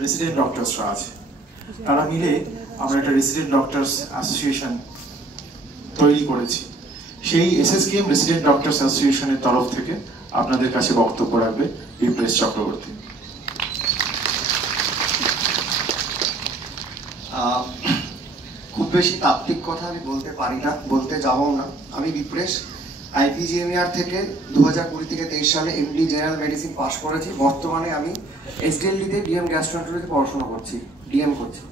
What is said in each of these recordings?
Resident ডক্টরসরা আছে, তারা মিলে আমরা একটা রেসিডেন্ট ডক্টরস অ্যাসোসিয়েশন তৈরি করেছি। সেই এসএসকেএম রেসিডেন্ট ডক্টরস অ্যাসোসিয়েশনের তরফ থেকে আপনাদের কাছে বক্তব্য রাখবে বিপ্রেশ চক্রবর্তী। খুব বেশি তাত্ত্বিক কথা আমি বলতে পারি না, বলতে যাবো না। আমি বিপ্রেশ আইপিজিএমইআর থেকে 2020 থেকে 23 সালে এমডি জেনারেল মেডিসিন পাশ করেছি। বর্তমানে আমি এসডিএলডিতে ডিএম গ্যাস্ট্রোএন্টারোলজিতে পড়াশোনা করছি, ডিএম করছি।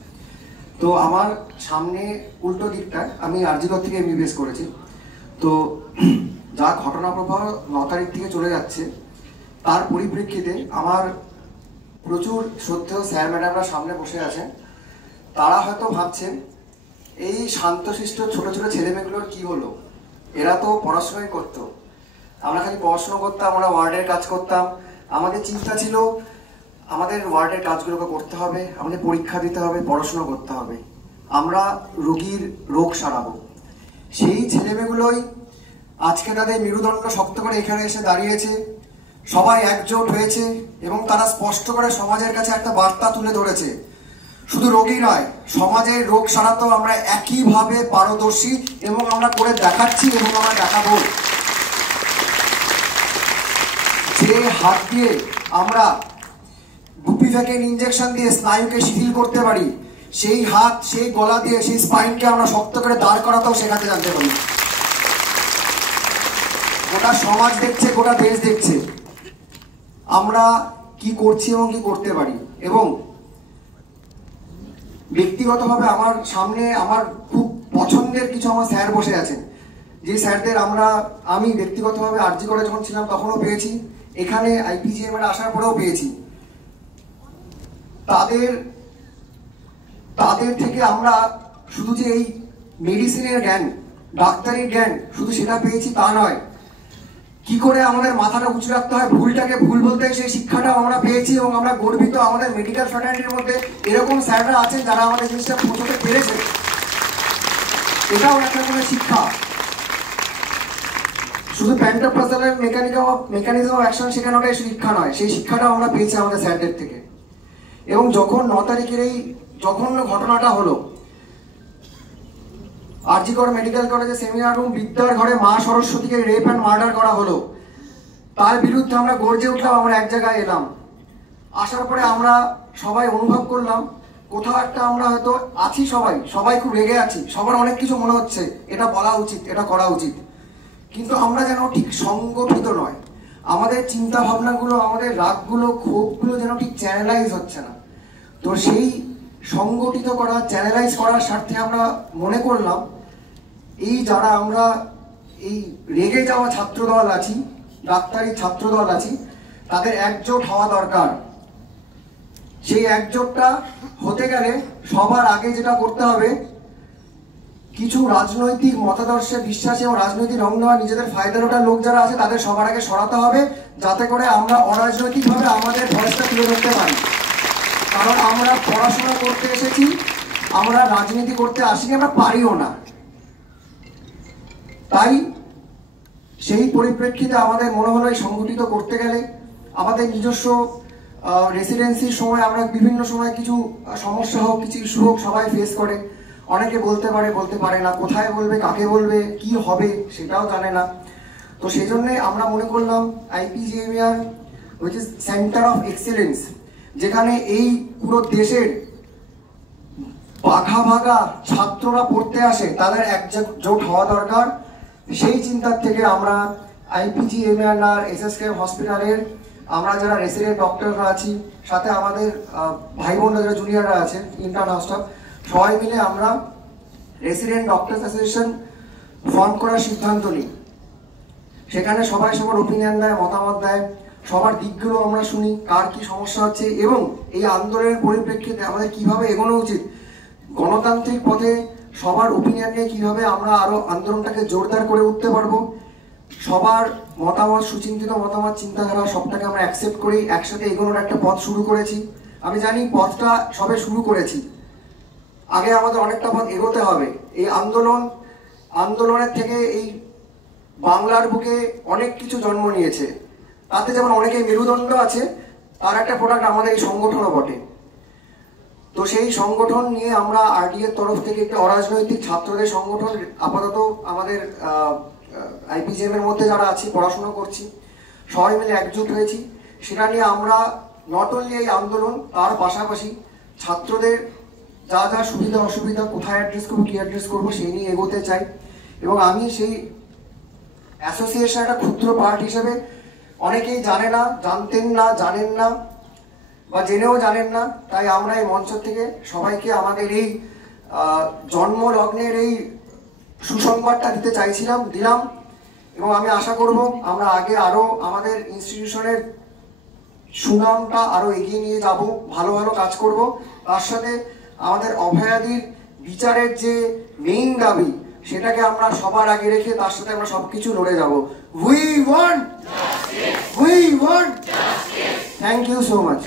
তো আমার সামনে উল্টো দিকটা আমি আরজিকর থেকে এমবিবিএস করেছি। তো যা ঘটনা প্রবাহ 9 তারিখ থেকে চলে যাচ্ছে, তার পরিপ্রেক্ষিতে আমার প্রচুর শ্রদ্ধেয় স্যার ম্যাডামরা সামনে বসে আছেন। তারা হয়তো ভাবছেন এই শান্তশিষ্ট ছোট ছোট ছেলেমেয়েগুলোর কি হলো, এরা তো পড়াশোনাই করতো, আমরা খালি পড়াশোনা করতাম, আমরা ওয়ার্ডের কাজ করতাম। আমাদের চিন্তা ছিল আমাদের ওয়ার্ডের কাজগুলোকে করতে হবে, আমাদের পরীক্ষা দিতে হবে, পড়াশোনা করতে হবে, আমরা রোগীর রোগ সারাবো। সেই ছেলেমেয়েগুলোই আজকে তাদের মেরুদণ্ড শক্ত করে এখানে এসে দাঁড়িয়েছে, সবাই একজোট হয়েছে এবং তারা স্পষ্ট করে সমাজের কাছে একটা বার্তা তুলে ধরেছে, শুধু রোগী নয়, সমাজের রোগ সারাতেও আমরা একইভাবে পারদর্শী এবং আমরা করে দেখাচ্ছি এবং আমরা দেখাবো। যে হাত দিয়ে আমরা বুপিভ্যাকিন ইনজেকশন দিয়ে স্নায়ুকে শিথিল করতে পারি, সেই হাত, সেই গলা দিয়ে সেই স্পাইনকে আমরা শক্ত করে দাঁড় করাতেও শেখাতে জানতে পারি। গোটা সমাজ দেখছে, গোটা দেশ দেখছে আমরা কি করছি এবং কি করতে পারি। এবং ব্যক্তিগতভাবে আমার সামনে আমার খুব পছন্দের কিছু আমার স্যার বসে আছেন, যে স্যারদের আমি ব্যক্তিগতভাবে আরজি করে যখন ছিলাম তখনও পেয়েছি, এখানে আইপিজিএম এর আসার পরেও পেয়েছি। তাদের থেকে আমরা শুধু যে এই মেডিসিনের জ্ঞান, ডাক্তারের জ্ঞান শুধু সেটা পেয়েছি তা নয়, কি করে আমাদের মাথাটা উঁচু রাখতে হয়, ভুলটাকে ভুল বলতে সেই শিক্ষাটাও আমরা পেয়েছি এবং আমরা গর্বিত আমাদের মেডিকেল ফ্যাকাল্টির মধ্যে এরকম স্যাররা আছেন যারা আমাদের জিনিসটা পৌঁছতে পেরেছে। এটাও একটা কোনো শিক্ষা, শুধু প্যান্টোপ্রাজলের মেকানিজম অফ অ্যাকশন শেখানোটাই শিক্ষা নয়, সেই শিক্ষাটাও আমরা পেয়েছি আমাদের স্যারদের থেকে। এবং যখন 9 তারিখের এই জঘন্য ঘটনাটা হলো, আরজিকর মেডিকেল কলেজে সেমিনার রুম বিদ্যার ঘরে মা সরস্বতীকে রেপ অ্যান্ড মার্ডার করা হলো, তার বিরুদ্ধে আমরা গর্জে উঠলাম, আমরা এক জায়গায় এলাম। আসার পরে আমরা সবাই অনুভব করলাম কোথাও একটা আমরা হয়তো আছি, সবাই খুব রেগে আছি, সবার অনেক কিছু মনে হচ্ছে এটা বলা উচিত, এটা করা উচিত, কিন্তু আমরা যেন ঠিক সংগঠিত নয়, আমাদের চিন্তা ভাবনাগুলো, আমাদের রাগগুলো, ক্ষোভগুলো যেন ঠিক চ্যানেলাইজ হচ্ছে না। তো সেই সংগঠিত করা, চ্যানেলাইজ করার স্বার্থে আমরা মনে করলাম এই যারা আমরা এই রেগে যাওয়া ছাত্রদল আছি, ডাক্তারি ছাত্রদল আছি, তাদের একজোট হওয়া দরকার। সেই একজোটটা হতে গেলে সবার আগে যেটা করতে হবে, কিছু রাজনৈতিক মতাদর্শে বিশ্বাসী এবং রাজনৈতিক রং নেওয়া নিজেদের ফায়দার ওটা লোক যারা আছে তাদের সবার আগে সরাতে হবে, যাতে করে আমরা অরাজনৈতিকভাবে আমাদের ভয়েসটা তুলে ধরতে পারি। কারণ আমরা পড়াশোনা করতে এসেছি, আমরা রাজনীতি করতে আসিনি, আমরা পারিও না। তাই সেই পরিপ্রেক্ষিতে আমাদের মনে হলো এই সংগঠিত করতে গেলে আমাদের নিজস্ব রেসিডেন্সির সময় আমরা বিভিন্ন সময় কিছু সমস্যা হোক, কিছু ইস্যু হোক, সবাই ফেস করে। অনেকে বলতে পারে, বলতে পারে না, কোথায় বলবে, কাকে বলবে, কি হবে সেটাও জানে না। তো সেই জন্যে আমরা মনে করলাম IPGMER which is centre of excellence, যেখানে এই পুরো দেশের বাঘা ভাগা ছাত্ররা পড়তে আসে, তাদের একজোট হওয়া দরকার। সেই চিন্তার থেকে আমরা আইপিজিএমইআর এসএসকেএম হসপিটালের আমরা যারা রেসিডেন্ট ডক্টররা আছি, সাথে আমাদের ভাই বোনরা যারা জুনিয়ররা আছে, ইন্টার্ন স্টাফ, সবাই মিলে আমরা রেসিডেন্ট ডক্টরস অ্যাসোসিয়েশন ফর্ম করার সিদ্ধান্ত নিই। সেখানে সবাই সবার ওপিনিয়ন দেয়, মতামত দেয়, সবার দিকগুলো আমরা শুনি, কার কি সমস্যা হচ্ছে এবং এই আন্দোলনের পরিপ্রেক্ষিতে আমাদের কিভাবে এগোনো উচিত, গণতান্ত্রিক পথে সবার ওপিনিয়ন নিয়ে কিভাবে আমরা আরো আন্দোলনটাকে জোরদার করে উঠতে পারবো। সবার মতামত, সুচিন্তিত মতামত, চিন্তাধারা সবটাকে আমরা অ্যাকসেপ্ট করি, একসাথে এগোনোর একটা পথ শুরু করেছি। আমি জানি পথটা সবে শুরু করেছি, আগে আমাদের অনেকটা পথ এগোতে হবে। এই আন্দোলনের থেকে এই বাংলার বুকে অনেক কিছু জন্ম নিয়েছে, তাতে যেমন অনেকেই মেরুদণ্ড আছে, তার একটা প্রোডাক্ট আমাদের এই সংগঠনও বটে। তো সেই সংগঠন নিয়ে আমরা আরডি এর তরফ থেকে একটা অরাজনৈতিক ছাত্রদের সংগঠন আপাতত আমাদের আইপিজিএম এর মধ্যে যারা আছি, পড়াশোনা করছি, সবাই মিলে একজুট হয়েছি। সেটা নিয়ে আমরা নট অনলি এই আন্দোলন, তার পাশাপাশি ছাত্রদের যা যা সুবিধা অসুবিধা, কোথায় অ্যাড্রেস করবো, কি অ্যাড্রেস করবো, সেই নিয়ে এগোতে চাই। এবং আমি সেই অ্যাসোসিয়েশন একটা ক্ষুদ্র পার্ট হিসেবে, অনেকেই জানে না, জানতেন না, জানেন না বা জেনেও জানেন না, তাই আমরা এই মঞ্চ থেকে সবাইকে আমাদের এই জন্ম লগ্নের এই সুসংবাদটা দিতে চাইছিলাম, দিলাম। এবং আমি আশা করব আমরা আগে আরো আমাদের ইনস্টিটিউশনের সুনামটা আরো এগিয়ে নিয়ে যাব, ভালো ভালো কাজ করব। তার সাথে আমাদের অভয়াদির বিচারের যে মেইন দাবি, সেটাকে আমরা সবার আগে রেখে তার সাথে আমরা সবকিছু লড়ে যাব। We want justice, we want justice. Thank you so much.